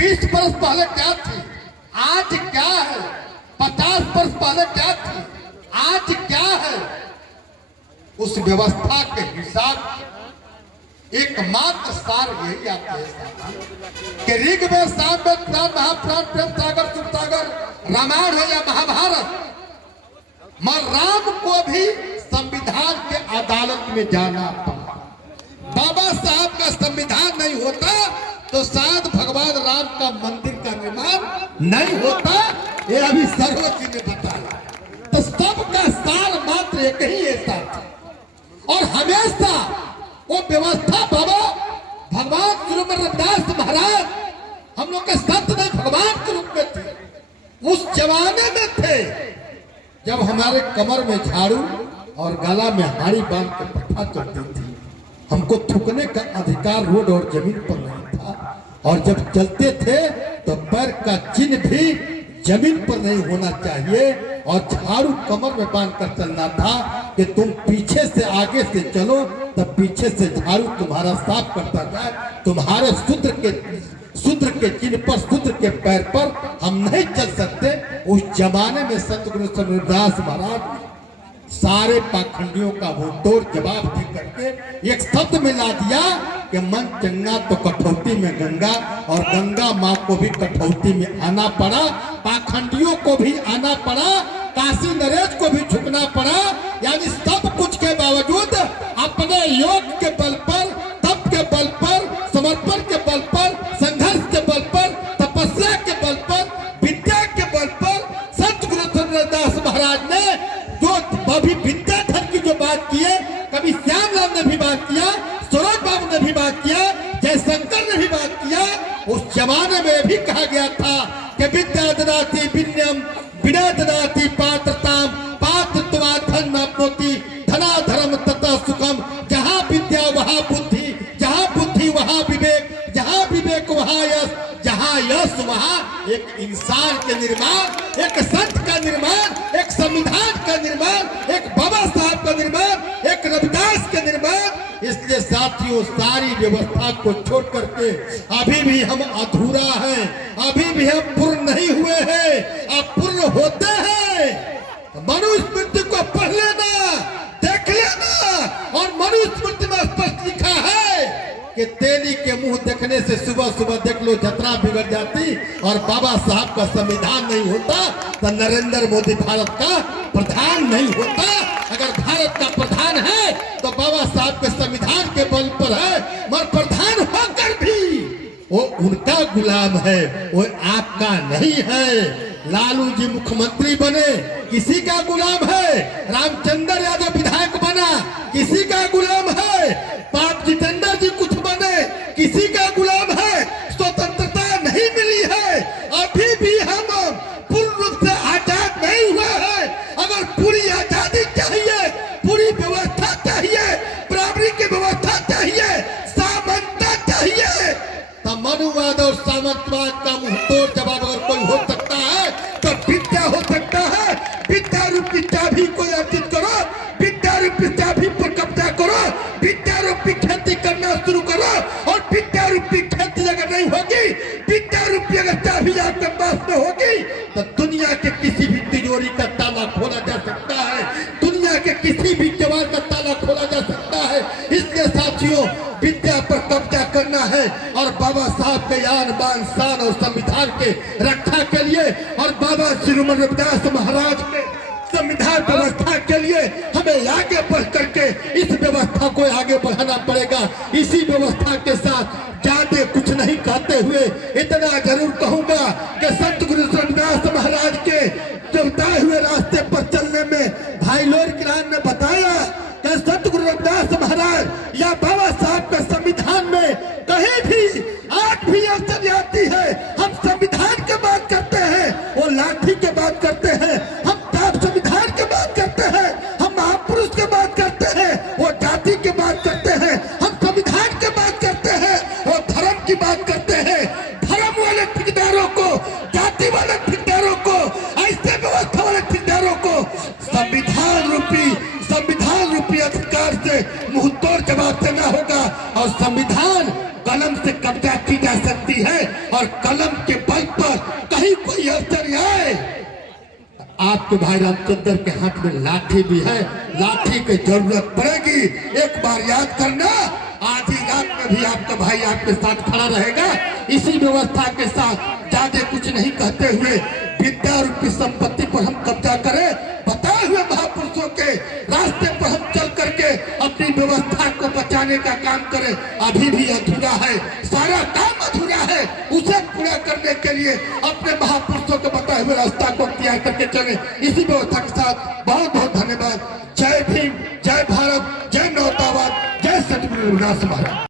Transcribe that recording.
20 वर्ष पहले क्या थी, आज क्या है। 50 वर्ष पहले क्या थी, आज क्या है। उस व्यवस्था के हिसाब एकमात्र सार यही आते हैं कि ऋग में, साम में, पुराण, महापुराण, प्रेम सागर, सुख सागर, रामायण हो या महाभारत, मां राम को भी संविधान के अदालत में जाना पड़ा। बाबा साहब का संविधान नहीं होता तो शायद भगवान राम का मंदिर का निर्माण नहीं होता। ये अभी सर्वोच्च जी ने बताया। तो सबका सार मात्र एक ही ऐसा था और हमेशा वो व्यवस्था बाबा भगवान श्री रविदास महाराज हम लोग के संत नहीं भगवान के रूप में थे। उस जमाने में थे जब हमारे कमर में झाड़ू और गला में हाड़ी बांध के प्रथा चलती थी। हमको थूकने का अधिकार रोड और जमीन पर नहीं था और जब चलते थे तो पैर का चिन्ह भी जमीन पर नहीं होना चाहिए और झाड़ू कमर में बांध कर चलना था कि तुम पीछे से आगे से चलो तब पीछे से झाड़ू तुम्हारा साफ करता जाए। तुम्हारे शूद्र के चिन्ह पर, शूद्र के पैर पर हम नहीं चल सकते। उस जमाने में संत गुरु रविदास महाराज सारे पाखंडियों का मुंहतोड़ जवाब दे करके एक शब्द में ला दिया कि मन चंगा तो कठौती में गंगा, और गंगा माँ को भी कठौती में आना पड़ा, पाखंडियों को भी आना पड़ा, काशी नरेश को भी झुकना पड़ा। यानी सब कुछ के बावजूद अपने योग के बल पर, तप के बल पर, समर्पण के बल पर, संघर्ष के बल पर, तपस्या के बल पर, विद्या के बल पर संत गुरु रविदास महाराज ने जो अभी विद्याधर की जो बात की है, कभी श्यामलाल ने भी बात किया, सरोज बाबू ने भी बात किया, जयशंकर ने भी बात किया। उस जमाने में भी कहा गया था कि विद्या ददाति विनयम विनय ददाति पात्रताम पात्रत्वा धन नाप्नोति धना धर्म तथा सुखम। जहाँ विद्या वहाँ बुद्धि, जहाँ बुद्धि वहाँ विवेक, जहाँ विवेक वहाँ यश, जहाँ यश वहाँ एक इंसान के निर्माण, एक संत का निर्माण, एक संविधान का निर्माण, एक बाबा साहब का निर्माण, एक रविदास का निर्माण। इसलिए साथियों सारी व्यवस्था को छोड़ करके अभी भी हम अधूरा हैं, अभी भी हम पूर्ण नहीं हुए हैं। अब पूर्ण होते हैं। मनुस्मृति को पढ़ लेना, देख लेना, और मनुस्मृति में स्पष्ट लिखा है कि तेली के मुंह देखने से सुबह सुबह देख लो जतरा बिगड़ जाती। और बाबा साहब का संविधान नहीं होता तो नरेंद्र मोदी भारत का प्रधान नहीं होता। अगर भारत का प्रधान है तो बाबा साहब के संविधान के बल पर है, मगर प्रधान होकर भी वो उनका गुलाम है, वो आपका नहीं है। लालू जी मुख्यमंत्री बने, किसी का गुलाम है। रामचंद्र यादव विधायक बना, किसी का गुलाम है। पाप जितेंद्र जी कुछ बने, किसी का गुलाम है। स्वतंत्रता नहीं मिली है, अभी भी हम पूर्ण रूप से आजाद नहीं हुए हैं। अगर पूरी आजादी चाहिए, पूरी व्यवस्था चाहिए, बराबरी की व्यवस्था चाहिए, समानता चाहिए, तब मनुवाद और सामंतवाद का मुंहतोड़ जवाब अगर कोई हो सकता है तो विद्या हो सकता है। विद्या रूपी चाबी को अर्जित करो, विद्या रूपी चाबी पर कब्जा करो, विद्या रूपी खेती करना शुरू करो। और विद्या रूपी खेती अगर नहीं होगी, विद्या रूपी अगर चाबी आपके पास में होगी तो दुनिया के किसी भी तिजोरी का ताला खोला जा सकता है, दुनिया के किसी भी द्वार का ताला खोला जा सकता है। इसलिए साथियों विद्या पर कब्जा करना है और बाबा साहब के आन बान शान और संविधान के रक्षा के लिए और बाबा श्री रविदास महाराज के संविधान व्यवस्था के लिए हमें आगे बढ़ करके इस व्यवस्था को आगे बढ़ाना पड़ेगा। इसी व्यवस्था के साथ ज्यादा कुछ नहीं कहते हुए इतना जरूर कहूंगा कि संत गुरु रविदास महाराज के जो बताए हुए रास्ते पर चलने में भाई लोर किरान ने बताया कि संत गुरु रविदास महाराज या बाबा साहब के संविधान में कहीं भी आज भी अवसर आती है हम संविधान की बात करते हैं, वो लाठी की बात करते हैं, हम संविधान की बात करते हैं, हम महापुरुष की बात करते हैं, वो जाति की बात करते हैं, हम संविधान की बात करते हैं, वो धर्म की बात करते हैं। धर्म वाले ठेकेदारों को, जाति वाले ठेकेदारों को, ऐसे व्यवस्था वाले ठेकेदारों को संविधान रूपी अधिकार से मुंहतोड़ जवाब देना होगा। और संविधान कलम से कब्जा की जा सकती है और और कलम के बल पर कहीं कोई असर आए, आपके भाई रामचंद्र के हाथ में लाठी भी है, लाठी की जरूरत पड़ेगी। एक बार याद करना, आधी रात में भी आपका भाई आपके साथ खड़ा रहेगा। इसी व्यवस्था के साथ ज्यादा कुछ नहीं कहते हुए विद्या रूपी संपत्ति पर हम कब्जा करें, बताए हुए महापुरुषों के रास्ते पर हम चल करके अपनी व्यवस्था को बचाने का काम करें। अभी भी अधूरा है, सारा काम अधूरा है, उसे पूरा करने के लिए अपने महापुरुषों के बताए हुए रास्ता को अख्तियार करके चले। इसी व्यवस्था के साथ बहुत बहुत धन्यवाद। जय भीम, जय भारत, जय नौतावाद, जय सतगुरु रविदास महाराज।